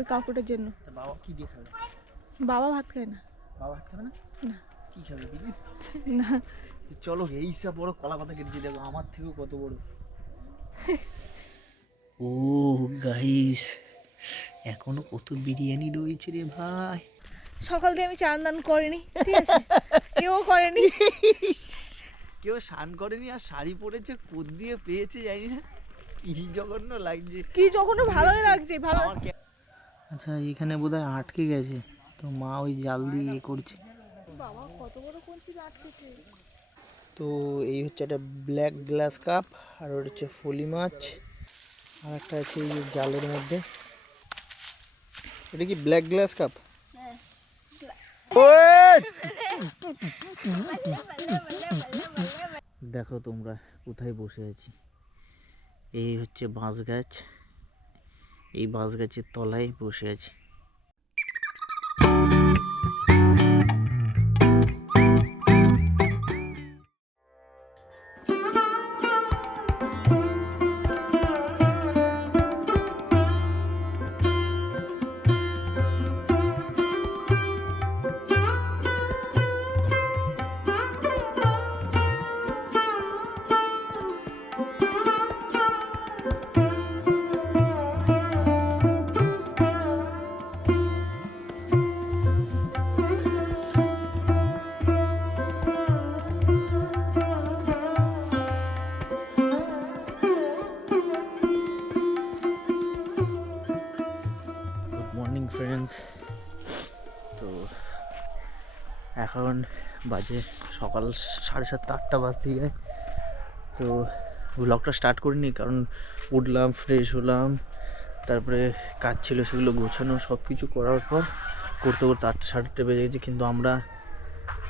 ওই কাকুটার জন্য। বাবা কি দিয়ে খাবে? বাবা ভাত খায় না। বাবা ভাত খাবে না? না। কি খাবে বিড়ি? না। চলো এইসব বড় কলা পাতা কেটেছি, দেখো আমার থেকেও কত বড়। ও গাইস, এখনো কত বিরিয়ানি রয়েছে রে ভাই। সকাল দিয়ে আমি চান দান করিনি, ঠিক আছে? কেউ করেনি, কেউ স্নান করেনি, আর শাড়ি পরেছে কোদ দিয়ে পেয়েছে জানি না, কি জঘন্য লাগছে। কি যখন ভালোই লাগছে, ভালো। আচ্ছা এখানে বোধহয় আটকে গেছে, তো মা ওই জাল দিয়ে করছে। বাবা কত বড় কঞ্চি আটকেছে। তো এই হচ্ছে একটা ব্ল্যাক গ্লাস কাপ, আর ওটা হচ্ছে ফলি মাছ, আর একটা আছে এই জালের মধ্যে। এটা কি ব্ল্যাক গ্লাস কাপ? দেখো তোমরা কোথায় বসে আছি, এই হচ্ছে বাঁশ গাছ, এই বাঁশ গাছের তলায় বসে আছি। মর্নিং ফ্রেন্ডস, তো এখন বাজে সকাল 7:30 8টা বাজতে যায়। তো ব্লগটা স্টার্ট করিনি, কারণ উঠলাম, ফ্রেশ হলাম, তারপরে কাজ ছিল সেগুলো গোছানো, সব কিছু করার পর করতে করতে 8টা 8:30 বেজে গেছে। কিন্তু আমরা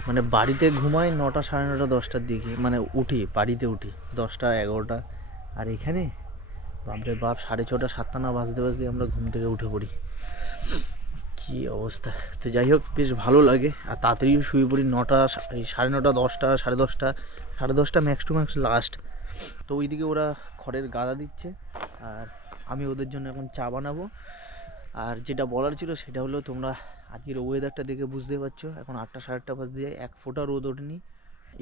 মানে বাড়িতে ঘুমাই 9টা 9:30 10টার দিকে, মানে উঠি, বাড়িতে উঠি 10টা 11টা, আর এখানে বাপরে বাপ 6:30 7টা না বাজতে বাজতে আমরা ঘুম থেকে উঠে পড়ি। কি অবস্থা। তো যাই হোক, বেশ ভালো লাগে, আর তাড়াতাড়িও শুয়ে পড়ি। 9টা 9:30 10টা 10:30 10:30 ম্যাক্স টু ম্যাক্স লাস্ট। তো ওইদিকে ওরা খড়ের গাদা দিচ্ছে, আর আমি ওদের জন্য এখন চা বানাবো। আর যেটা বলার ছিল সেটা হলো, তোমরা আজকের ওয়েদারটা দেখে বুঝতে পারছো, এখন 8টা 8:30 বাজতে যায়, এক ফোঁটা রোদ ওঠেনি।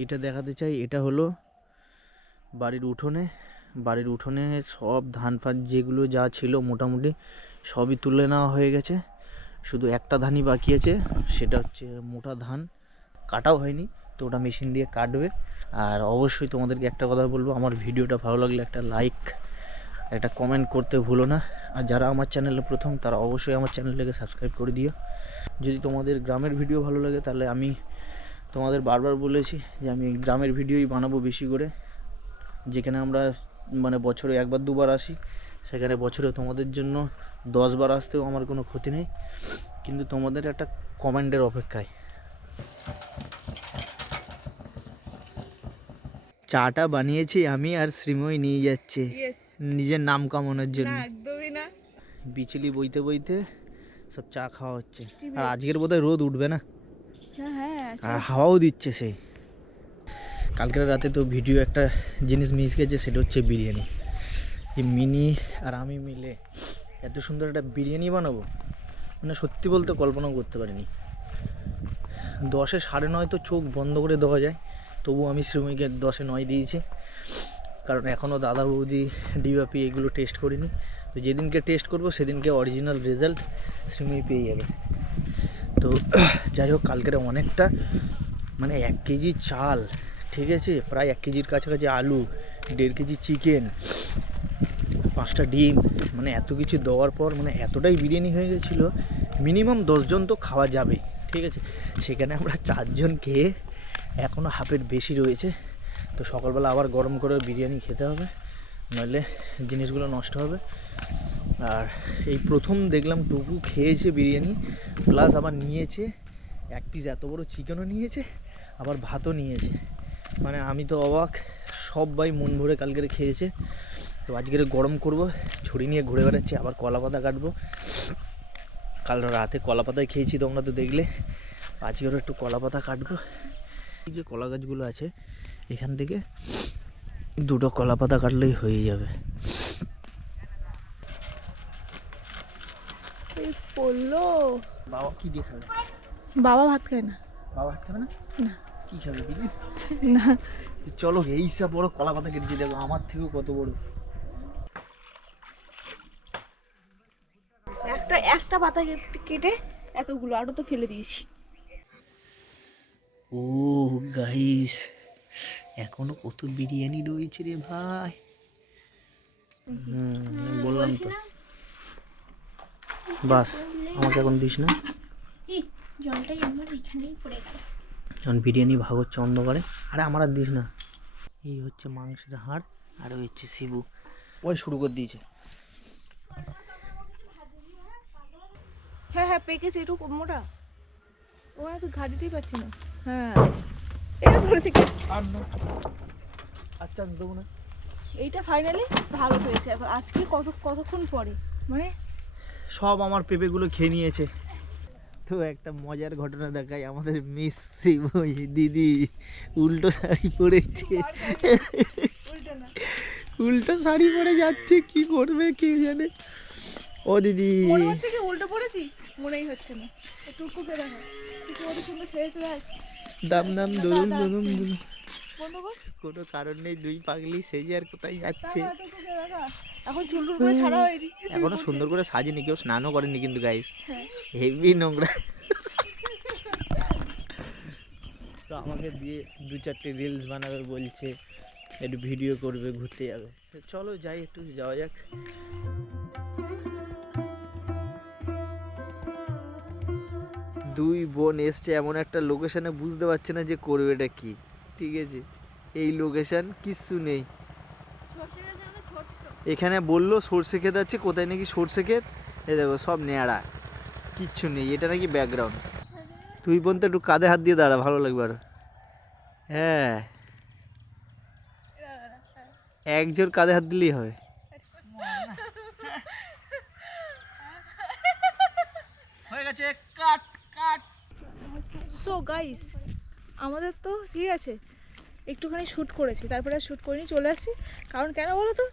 এটা দেখাতে চাই, এটা হলো বাড়ির উঠোনে সব ধান ফান যেগুলো যা ছিল মোটামুটি সবই তুলে নেওয়া হয়ে গেছে। শুধু একটা ধানই বাকি আছে, সেটা হচ্ছে মোটা ধান, কাটাও হয়নি, তো ওটা মেশিন দিয়ে কাটবে। আর অবশ্যই তোমাদেরকে একটা কথা বলবো, আমার ভিডিওটা ভালো লাগলে একটা লাইক, একটা কমেন্ট করতে ভুলো না। আর যারা আমার চ্যানেলে প্রথম, তারা অবশ্যই আমার চ্যানেলটাকে সাবস্ক্রাইব করে দিও। যদি তোমাদের গ্রামের ভিডিও ভালো লাগে, তাহলে আমি তোমাদের বারবার বলেছি যে আমি গ্রামের ভিডিওই বানাবো বেশি করে, যেখানে আমরা মানে বছরে একবার দুবার আসি, সেখানে বছরে তোমাদের জন্য 10 বার আসতেও আমার কোনো ক্ষতি নেই, কিন্তু তোমাদের একটা কমেন্টের অপেক্ষায়। চাটা বানিয়েছি আমি, আর শ্রীময়ী নিয়ে যাচ্ছে নিজের নাম কামানোর জন্য। একদমই না, বিচলি বইতে বইতে সব চা খাওয়া হচ্ছে। আর আজকের বোধহয় রোদ উঠবে না, আর হাওয়াও দিচ্ছে সেই। কালকের রাতে তো ভিডিও একটা জিনিস মিস গেছে, সেটা হচ্ছে বিরিয়ানি। এই মিনি আর আমি মিলে এত সুন্দর একটা বিরিয়ানি বানাবো, মানে সত্যি বলতে কল্পনাও করতে পারিনি। 10-এ 9:30 তো চোখ বন্ধ করে দেওয়া যায়, তবু আমি শ্রমিকে 10-এ 9 দিয়েছি, কারণ এখনও দাদা বৌদি ডিওপি এগুলো টেস্ট করিনি। তো যেদিনকে টেস্ট করব সেদিনকে অরিজিনাল রেজাল্ট শ্রীময়ী পেয়ে যাবে। তো যাই হোক, কালকের অনেকটা মানে 1 কেজি চাল, ঠিক আছে, প্রায় 1 কেজির কাছাকাছি আলু, 1.5 কেজি চিকেন, 5টা ডিম, মানে এত কিছু দেওয়ার পর মানে এতটাই বিরিয়ানি হয়ে গেছিলো, মিনিমাম 10 জন তো খাওয়া যাবে, ঠিক আছে। সেখানে আমরা 4 জন খেয়ে এখনও হাফের বেশি রয়েছে। তো সকালবেলা আবার গরম করে বিরিয়ানি খেতে হবে, নইলে জিনিসগুলো নষ্ট হবে। আর এই প্রথম দেখলাম টুকু খেয়েছে বিরিয়ানি, প্লাস আবার নিয়েছে 1 পিস এত বড় চিকেনও নিয়েছে, আবার ভাতও নিয়েছে। মানে আমি তো অবাক, সবাই মন ভরে কালকের খেয়েছে। তো আজকের গরম করব, ছুরি নিয়ে ঘুরে বেড়াচ্ছি, আবার কলা পাতা কাটবো। কাল রাতে কলা পাতায় খেয়েছি, তোমরা তো দেখলে, আজকেরও একটু কলা পাতা কাটবো। এই যে কলা গাছগুলো আছে, এখান থেকে 2টো কলা পাতা কাটলেই হয়ে যাবে। এই পড়লো। বাবা কি দিয়ে খাবে? বাবা ভাত খায় না। বাবা ভাত খাবে না? না। কি খাবে বিলি? না। চলো এইসব বড় কলা পাতা কেটে দিয়ে দেখো আমার থেকেও কত বড়। একটা পাতা কেটে এতগুলো আরো তো ফেলে দিয়েছি। ও গাইস, এখনো কত বিরিয়ানি রয়েছে রে ভাই। বললাম তো, বাস আমাকে এখন দিস না। জলটাই আমার এখানেই পড়ে গেল। এখন বিরিয়ানি ভাগ হচ্ছে অন্ধকারে। আরে আমার আর দিস না। এই হচ্ছে মাংসের হাড় আর ওই হচ্ছে শিবু, ওই শুরু করে দিয়েছে। হ্যাঁ হ্যাঁ পেকেছে একটু মোটা। ও তো ঘাটিতেই পাচ্ছি না। হ্যাঁ এটা ধরেছে কি? আর না, আচ্ছা দেবো না। এইটা ফাইনালি ভালো হয়েছে। আজকে কতক্ষণ পরে মানে সব আমার পেঁপেগুলো খেয়ে নিয়েছে। তো একটা মজার ঘটনা দেখাই, আমাদের মিস শিবু দিদি উল্টো শাড়ি পরেছে। উল্টো না, উল্টো শাড়ি পরে যাচ্ছে, কি করবে কে জানে। ও দিদি মনে হচ্ছে কি উল্টো পড়েছি, মনেই হচ্ছে না। একটু কুকে দেখা একটু ওদের সঙ্গে সেরেছে ভাই। দাম দাম দুরুম দুরুম দুরুম। বন্ধ কর। কোনো কারণ নেই, দুই পাগলি সেজে আর কোথায় যাচ্ছে। একটু কুকে দেখা। এখন চুলটুল করে ছাড়া হয়নি। এখনো সুন্দর করে সাজেনি, কেউ স্নানও করেনি কিন্তু গাইস, হ্যাঁ। হেভি নোংরা। তো আমাকে দিয়ে 2-4টে রিলস বানাবে বলছে, একটু ভিডিও করবে, ঘুরতে যাবে। তো চলো যাই, একটু যাওয়া যাক। দুই বোন এসছে এমন একটা লোকেশনে, বুঝতে পারছে না যে করবে এটা কি। ঠিক আছে, এই লোকেশন কিচ্ছু নেই। এখানে বললো সর্ষে ক্ষেত আছে, কোথায় নাকি সর্ষে ক্ষেত। এই দেখো সব নেড়া, কিচ্ছু নেই। এটা নাকি ব্যাকগ্রাউন্ড। তুই বোন তো একটু কাঁধে হাত দিয়ে দাঁড়া, ভালো লাগবে আরো। হ্যাঁ, একজোর কাঁধে হাত দিলেই হবে। হয়ে গেছে, কাট কাট। সো গাইস আমাদের তো ঠিক আছে, একটুখানি শ্যুট করেছি, তারপরে আর শ্যুট করিনি, চলে আসছি। কারণ কেন বলো তো,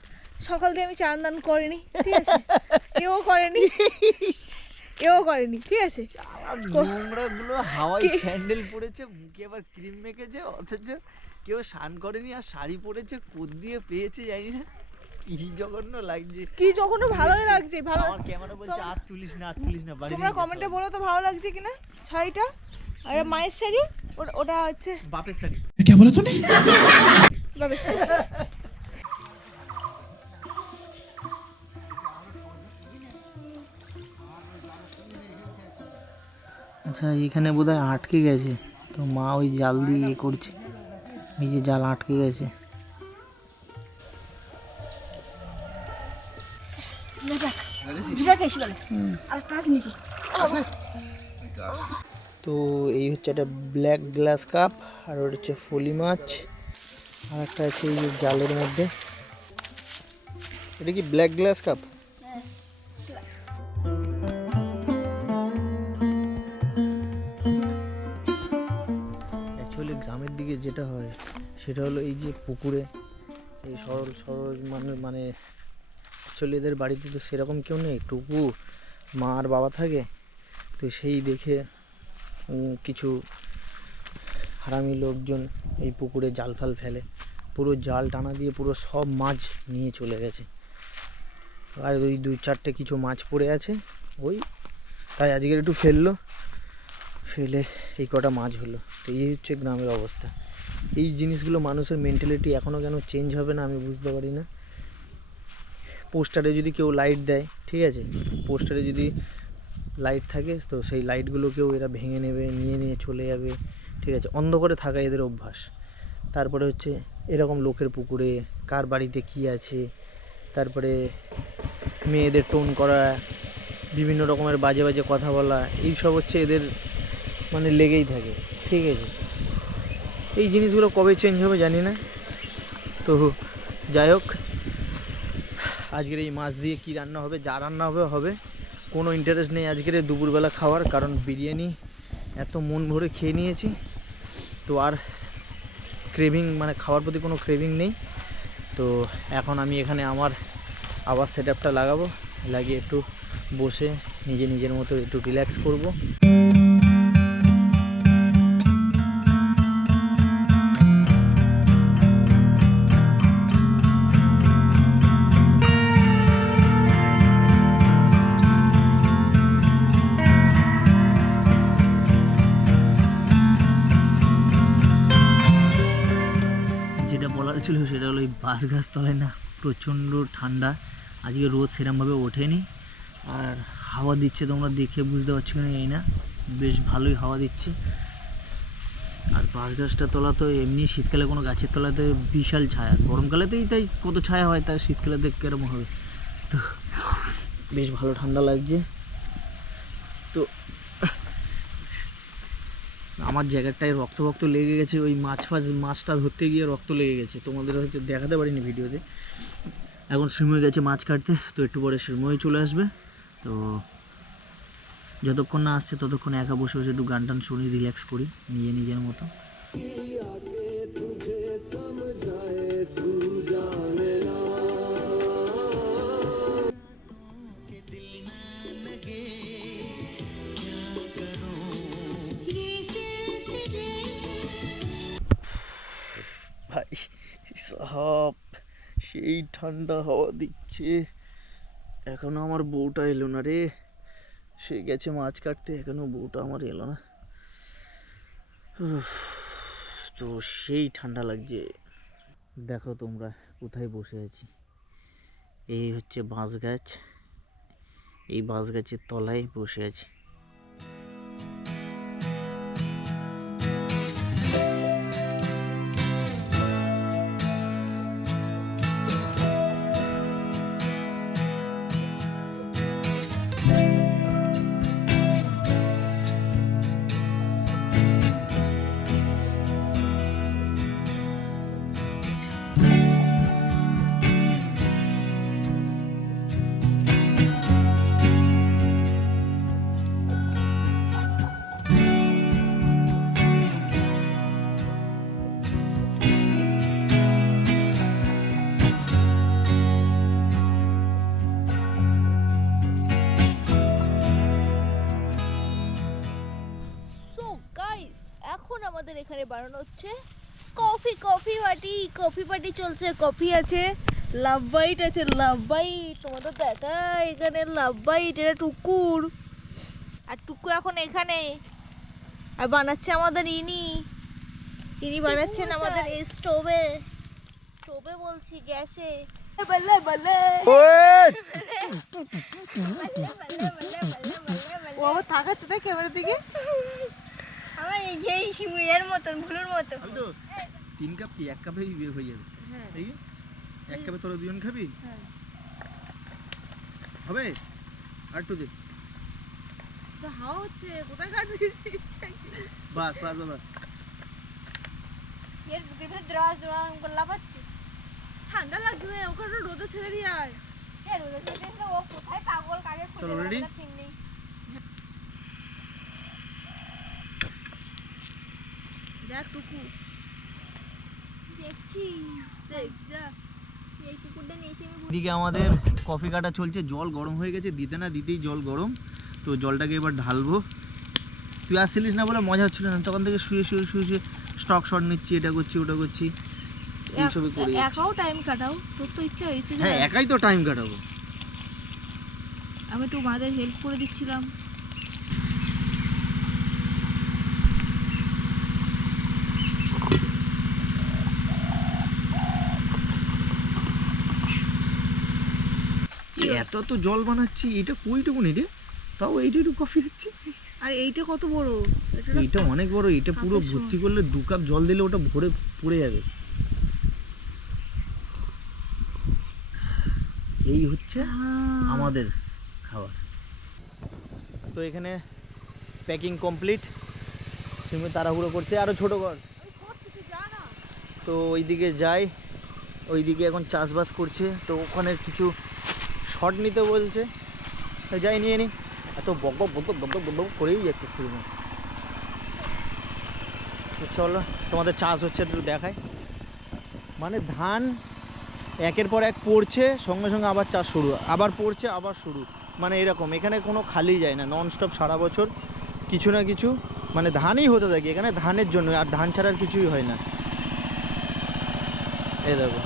সকাল দিয়ে আমি চান দান করিনি, ঠিক আছে। এও করেনি, ঠিক আছে। নোংরাগুলো হাওয়াই স্যান্ডেল পরেছে, মুখে আবার ক্রিম মেখেছে, অথচ কেউ স্নান করেনি আর শাড়ি পরেছে, কোদ দিয়ে পেয়েছে জানি না। কি জঘন্য লাগছে, কি যখন ভালোই লাগছে। ভালো, আমার ক্যামেরা বলছে আর তুলিস না, আর তুলিস না। তোমরা কমেন্টে বলো তো ভালো লাগছে কিনা শাড়িটা। আর মায়ের শাড়ি, ওটা হচ্ছে বাপের শাড়ি। বাপের শাড়ি। আচ্ছা, এখানে বোধহয় আটকে গেছে, তো মা ওই জাল দিয়ে ইয়ে করছে। এই যে জাল আটকে গেছে। তো এই হচ্ছে একটা ব্ল্যাক গ্লাস কাপ, আর ওটা হচ্ছে ফলি মাছ, আর একটা আছে এই যে জালের মধ্যে। এটা কি ব্ল্যাক গ্লাস কাপ? অ্যাকচুয়ালি গ্রামের দিকে যেটা হয় সেটা হলো এই যে পুকুরে এই সরল সরল মানে অ্যাকচুয়ালি এদের বাড়িতে তো সেরকম কেউ নেই, টুকু মা আর বাবা থাকে। তো সেই দেখে কিছু হারামি লোকজন এই পুকুরে জাল ফাল ফেলে, পুরো জাল টানা দিয়ে পুরো সব মাছ নিয়ে চলে গেছে। আর ওই 2-4টে কিছু মাছ পড়ে আছে, ওই তাই আজকের একটু ফেললো, ফেলে এই কটা মাছ হলো। তো এই হচ্ছে গ্রামের অবস্থা। এই জিনিসগুলো মানুষের মেন্টালিটি এখনও কেন চেঞ্জ হবে না আমি বুঝতে পারি না। পোস্টারে যদি কেউ লাইট দেয়, ঠিক আছে, পোস্টারে যদি লাইট থাকে তো সেই লাইটগুলোকেও এরা ভেঙে নেবে, নিয়ে চলে যাবে, ঠিক আছে। অন্ধকারে থাকা এদের অভ্যাস। তারপরে হচ্ছে এরকম লোকের পুকুরে কার বাড়িতে কি আছে, তারপরে মেয়েদের টোন করা, বিভিন্ন রকমের বাজে বাজে কথা বলা, এইসব হচ্ছে এদের মানে লেগেই থাকে, ঠিক আছে। এই জিনিসগুলো কবে চেঞ্জ হবে জানি না। তো যাই হোক, আজকের এই মাছ দিয়ে কি রান্না হবে, যা রান্না হবে হবে, কোনো ইন্টারেস্ট নেই আজকের দুপুরবেলা খাওয়ার, কারণ বিরিয়ানি এত মন ভরে খেয়ে নিয়েছি। তো আর ক্রেভিং মানে খাওয়ার প্রতি কোনো ক্রেভিং নেই। তো এখন আমি এখানে আমার আবার সেট আপটা লাগাবো, লাগিয়ে একটু বসে নিজের মতো একটু রিল্যাক্স করব। যেটা বলার ছিল সেটা হলো এই বাস গাছ তলায় না প্রচণ্ড ঠান্ডা, আজকে রোদ সেরকমভাবে ওঠেনি, আর হাওয়া দিচ্ছে, তোমরা দেখে বুঝতে পারছো কিনা এই না, বেশ ভালোই হাওয়া দিচ্ছে। আর বাঁশ গাছটা তলা তো এমনি শীতকালে কোনো গাছের তলাতে বিশাল ছায়া, গরমকালেতেই তাই কত ছায়া হয়, তাই শীতকালেতে কেরম হবে। তো বেশ ভালো ঠান্ডা লাগছে। তো আমার জায়গাটায় রক্ত লেগে গেছে, ওই মাছটা ধরতে গিয়ে রক্ত লেগে গেছে, তোমাদের হয়তো দেখাতে পারিনি ভিডিওতে। এখন সময় গেছে মাছ কাটতে, তো একটু পরে সময় চলে আসবে। তো যতক্ষণ না আসছে ততক্ষণ একা বসে বসে একটু গান টান শুনি, রিল্যাক্স করি নিজের মতো। ভাই সব সেই ঠান্ডা হাওয়া দিচ্ছে, এখনো আমার বউটা এলো না রে, সে গেছে মাছ কাটতে, এখনো বউটা আমার এলো না। তো সেই ঠান্ডা লাগছে। দেখো তোমরা কোথায় বসে আছি, এই হচ্ছে বাঁশ গাছ, এই বাঁশ গাছের তলায় বসে আছি। এখন আমাদের এখানে বানানো হচ্ছে কফি পার্টি চলছে। কফি আছে, লাভ বাইট আছে, লাভ বাইট তোমাদের দেখা এখানে লাভ বাইট, এটা টুকুর, আর টুকু এখন এখানে, আর বানাচ্ছে আমাদের ইনি বানাচ্ছেন আমাদের এই স্টোভে বলছি গ্যাসে। ও আবার তাকাচ্ছে তাই ক্যামেরার দিকে, আমার এই শিমুয়ের মতন ভুলুর মতো। 3 কাপ কি 1 কাপেই বের হয়ে যাবে? হ্যাঁ, এই 1 কাপে তোরা দুজন খাবি? হ্যাঁ, হবে। আর একটু দে, তো হাওয়া হচ্ছে, কোথায় কাট দিয়েছি? বাস এর বুকের ভিতরে দ্রাস গোল্লা পাচ্ছে, ঠান্ডা লাগবে, ওখানে রোদে ছেড়ে দিয়ে আয়। এর রোদে থেকে ও কোথায় পাগল কাকে খুঁজে চলো, ready? ঠিক নেই। দেখ টুকু, দেখছি দেখ যা। এই কুকুরটা নিয়েছি আমি। এদিকে আমাদের কফি কাটা চলছে, জল গরম হয়ে গেছে, দিতে না দিতেই জল গরম। তো জলটাকে এবার ঢালবো। তুই আসছিলিস না বলে মজা হচ্ছিল না, তখন থেকে শুয়ে স্টক শট নিচ্ছি, এটা করছি ওটা করছি, এইসবই করি। একাও টাইম কাটাও, তোর তো ইচ্ছা হয়েছে। হ্যাঁ, একাই তো টাইম কাটাবো। আমি একটু মাদের হেল্প করে দিচ্ছিলাম। এত তো জল বানাচ্ছি, এটা কইটুকুনি রে, তাও এইটুকু কফি হচ্ছে। আর এইটা কত বড়, এটা অনেক বড়, এটা পুরো ভর্তি করলে 2 কাপ জল দিলে ওটা ভরে পড়ে যাবে। এই হচ্ছে আমাদের খাবার। তো এখানে প্যাকিং কমপ্লিট, সিমে তাড়াহুড়ো করছে, আরো ছোট কর। তো ওইদিকে যাই, ওইদিকে এখন চাষবাস করছে, তো ওখানে কিছু শট নিতে বলছে, যাই নিয়ে নি। এত বক করেই যাচ্ছে সিমে। তো চলো, তোমাদের চাষ হচ্ছে একটু দেখায়। মানে ধান একের পর এক পড়ছে, সঙ্গে সঙ্গে আবার চাষ শুরু, আবার পড়ছে আবার শুরু, মানে এরকম, এখানে কোনো খালি যায় না, নন স্টপ সারা বছর কিছু না কিছু মানে ধানই হতে থাকে এখানে, ধানের জন্য, আর ধান ছাড়া আর কিছুই হয় না। এই দেখো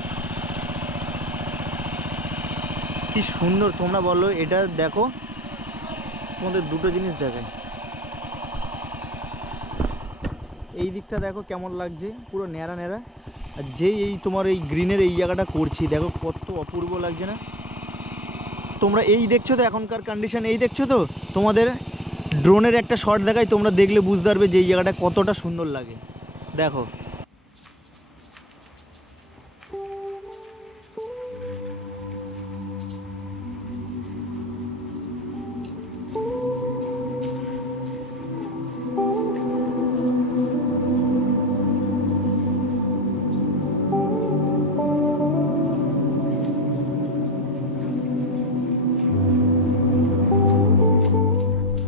কি সুন্দর, তোমরা বলো এটা দেখো, তোমাদের দুটো জিনিস দেখায়। এই দিকটা দেখো কেমন লাগছে, পুরো ন্যাড়া ন্যাড়া, আর যেই এই তোমার এই গ্রিনের এই জায়গাটা করছি দেখো কত অপূর্ব লাগছে না। তোমরা এই দেখছো তো এখনকার কন্ডিশন, এই দেখছো তো, তোমাদের ড্রোনের একটা শট দেখাই, তোমরা দেখলে বুঝতে পারবে যে এই জায়গাটা কতটা সুন্দর লাগে। দেখো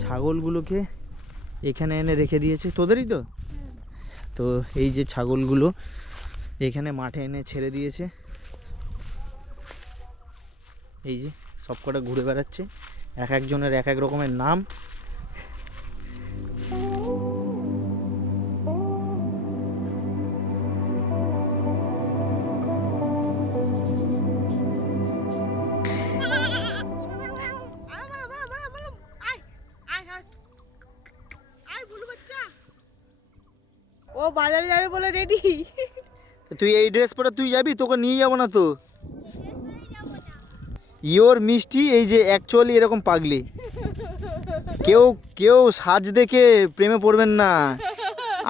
ছাগলগুলোকে এখানে এনে রেখে দিয়েছে, তোদেরই তো। তো এই যে ছাগলগুলো এখানে মাঠে এনে ছেড়ে দিয়েছে, এই যে সব কটা ঘুরে বেড়াচ্ছে, এক একজনের এক এক রকমের নাম। ও বাজারে যাবে বলে রেডি। তুই এই ড্রেস পরে তুই যাবি, তোকে নিয়ে যাবো না তো। ইওর মিষ্টি এই যে অ্যাকচুয়ালি এরকম পাগলি, কেউ কেউ সাজ দেখে প্রেমে পড়বেন না,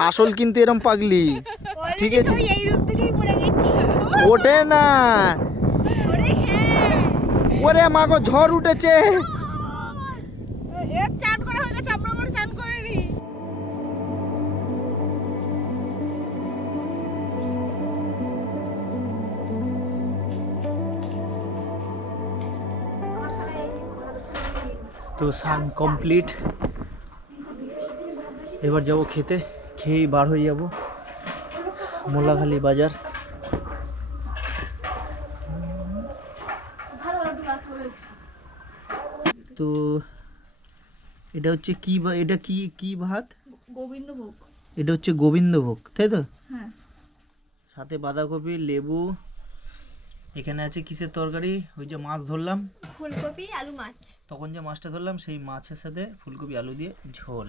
আসল কিন্তু এরকম পাগলি, ঠিক আছে? এই রূপ থেকেই পড়ে গেছি। ওঠে না, ওরে মা গো ঝড় উঠেছে। এর চান করা হয়ে গেছে, আমরা করে চান করিনি। তো স্নান কমপ্লিট, এবার যাবো খেতে, খেয়েই বার হয়ে যাব মোল্লাখালী বাজার। তো এটা হচ্ছে কি, এটা কি কি ভাত? গোবিন্দভোগ। এটা হচ্ছে গোবিন্দভোগ, তাই তো? হ্যাঁ। সাথে বাঁধাকপি, লেবু, এখানে আছে কিসের তরকারি, ওই যে মাছ ধরলাম, ফুলকপি আলু মাছ। তখন যে মাছটা ধরলাম সেই মাছের সাথে ফুলকপি আলু দিয়ে ঝোল।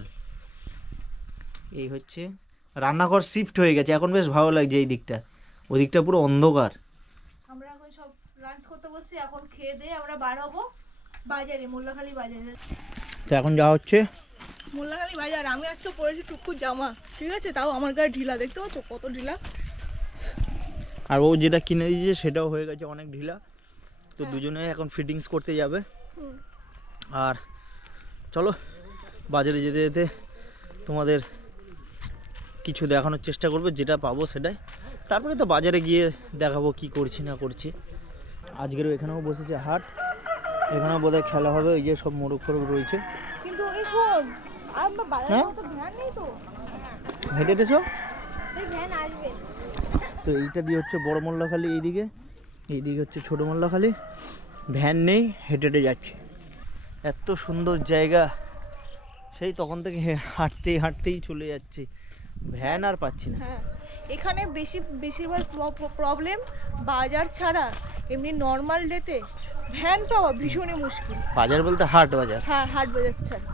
এই হচ্ছে রান্নাঘর শিফট হয়ে গেছে, এখন বেশ ভালো লাগছে এই দিকটা, ওই দিকটা পুরো অন্ধকার। আমরা এখন সব লাঞ্চ করতে বসছি, এখন খেয়ে দিয়ে আমরা বার হবো বাজারে, মোল্লাখালী বাজারে। তো এখন যাওয়া হচ্ছে মোল্লাখালী বাজার। আমি আজকে পরেছি টুকুর জামা, ঠিক আছে, তাও আমার গায়ে ঢিলা, দেখতে পাচ্ছ কত ঢিলা। আর ও যেটা কিনে দিয়েছে সেটাও হয়ে গেছে অনেক ঢিলা, তো দুজনে এখন ফিটিংস করতে যাবে। আর চলো বাজারে যেতে যেতে তোমাদের কিছু দেখানোর চেষ্টা করবে, যেটা পাবো সেটাই, তারপরে তো বাজারে গিয়ে দেখাবো কি করছি না করছি। আজকেরও এখানেও বসেছে হাট, এখানেও বোধহয় খেলা হবে, ওই যে সব মোরগ ফোরগ রয়েছে। কিন্তু এই শোন, আমরা বাজারে তো ভ্যান নেই তো। হেঁটে হেঁটেছো? এই ভ্যান আসবে। তো এইটা দিয়ে হচ্ছে বড় মোল্লাখালী, এইদিকে হচ্ছে ছোটো মোল্লাখালী, ভ্যান নেই, হেঁটে হেঁটে যাচ্ছে। এত সুন্দর জায়গা, সেই তখন থেকে হাঁটতেই হাঁটতেই চলে যাচ্ছে, ভ্যান আর পাচ্ছি না। হ্যাঁ, এখানে বেশিরভাগ প্রবলেম বাজার ছাড়া এমনি নর্মাল ডেতে ভ্যান পাওয়া ভীষণই মুশকিল। বাজার বলতে হাট বাজার। হ্যাঁ, হাট বাজার ছাড়া।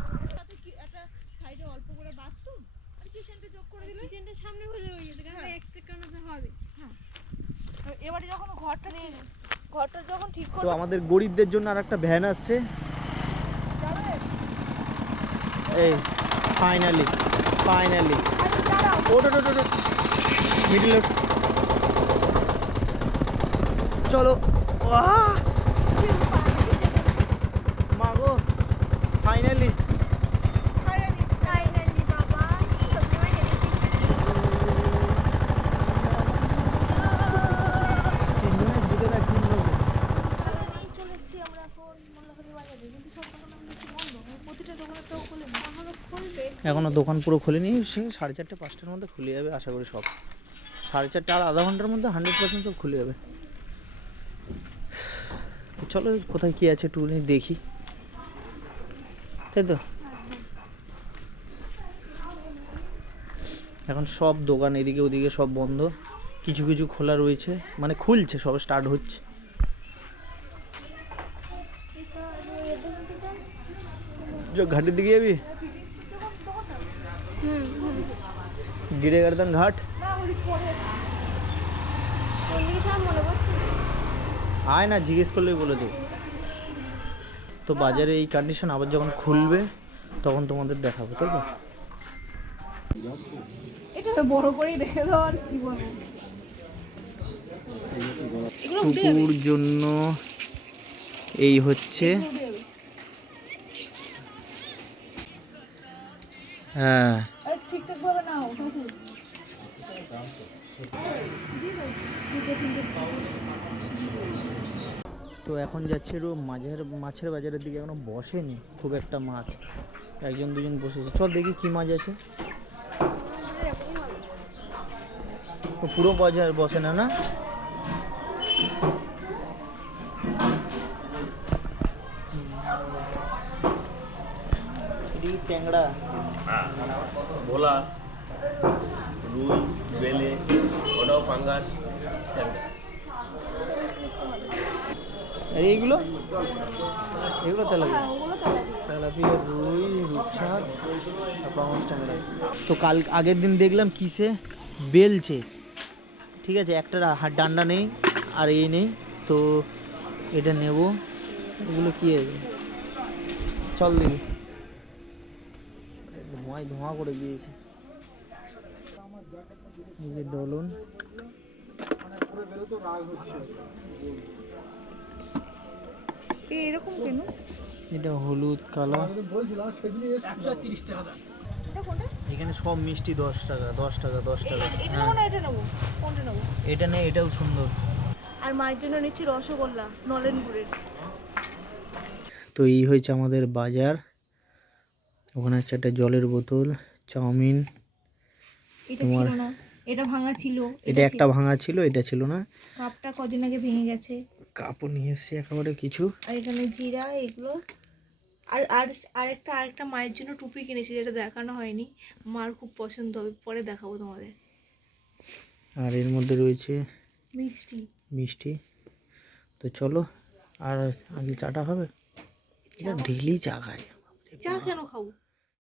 একটা সাইডে অল্প করে বাথরুম আর কিচেনটা যোগ করে দিলে, কিচেনটা সামনে হলে হয়ে যেত, কারণ এক্সট্রা কানাতে হবে। এবারে যখন ঘরটা যখন ঠিক তো করবে আমাদের গরিবদের জন্য আর একটা ভ্যান আসছে, যাবে। এই ফাইনালি আরে দাঁড়াও, ওটো মিডিল চলো। মাগো ফাইনালি ফাইনালি। ফাইনালি বাবা, সবসময় হেঁটেছি। চলে এসেছি আমরা এখন মোল্লাখালী বাজারে, কিন্তু সব দোকান বন্ধ, প্রতিটা দোকানে তো খুলে না, এখনো খুলবে। এখনো দোকান পুরো খোলেনি, সে 4:30 5টার মধ্যে খুলে যাবে আশা করি সব, 4:30 আর আধা ঘন্টার মধ্যে 100% সব খুলে যাবে। তো চলো কোথায় কি আছে একটু দেখি। তাই তো? এখন সব দোকান এদিকে ওদিকে সব বন্ধ, কিছু কিছু খোলা রয়েছে, মানে খুলছে, সব স্টার্ট হচ্ছে। ঘাটের দিকে যাবি? গিরে গার্ডেন ঘাট আয় না, জিজ্ঞেস করলেই বলে দেবো। তো বাজারে এই কন্ডিশন, আবার যখন খুলবে তখন তোমাদের দেখাবো, তাই তো? এটা বড় করেই রেখে দাও, আর কি বলবো। এগুলো উঠে যাবে, টুকুর জন্য এই হচ্ছে, উঠে যাবে। হ্যাঁ আরে ঠিকঠাক ভাবে নাও টুকু। তো এখন যাচ্ছে একটু মাছের বাজারের দিকে, এখনো বসেনি খুব একটা মাছ, একজন দুজন বসেছে। চল দেখি কি মাছ আছে। তো পুরো বাজার বসে না, না? ট্যাংরা, ভোলা, রুই, বেলে, ওটাও পাঙ্গাস। আর এইগুলো এগুলো তেলাপিয়া, তেলাপিয়া, রুই, রূপচাঁদ আর পাঙাশ ট্যাংরা। তো কাল আগের দিন দেখলাম কিসে বেলছে, ঠিক আছে, একটা ডান্ডা নেই আর এই নেই, তো এটা নেব। এগুলো কি আছে? চল দেখি। ধোঁয়ায় ধোঁয়া করে দিয়েছে। এই যে ডলন, এরকম কেন? এটা হলুদ কালার। এটা কোনটা? এখানে সব মিষ্টি 10 টাকা 10 টাকা 10 টাকা। এটা হ্যাঁ, নেবো না, এটা নেবো? কোনটা নেবো? এটা নেই, এটাও সুন্দর। আর মায়ের জন্য নিচ্ছি রসগোল্লা নলেন গুড়ের। তো এই হয়েছে আমাদের বাজার। ওখানে আছে একটা জলের বোতল, চাউমিন। এটা ছিল না, এটা ভাঙা ছিল। এটা একটা ভাঙা ছিল, এটা ছিল না। কাপটা কদিন আগে ভেঙে গেছে। কাপও নিয়ে এসেছি একেবারে কিছু। আর এখানে জিরা, এগুলো। আর আর আরেকটা মায়ের জন্য টুপি কিনেছি, যেটা দেখানো হয়নি। মার খুব পছন্দ হবে, পরে দেখাবো তোমাদের। আর এর মধ্যে রয়েছে মিষ্টি। মিষ্টি। তো চলো, আর আগে চাটা হবে। এটা ডেলি চা খাই। চা কেন খাবো?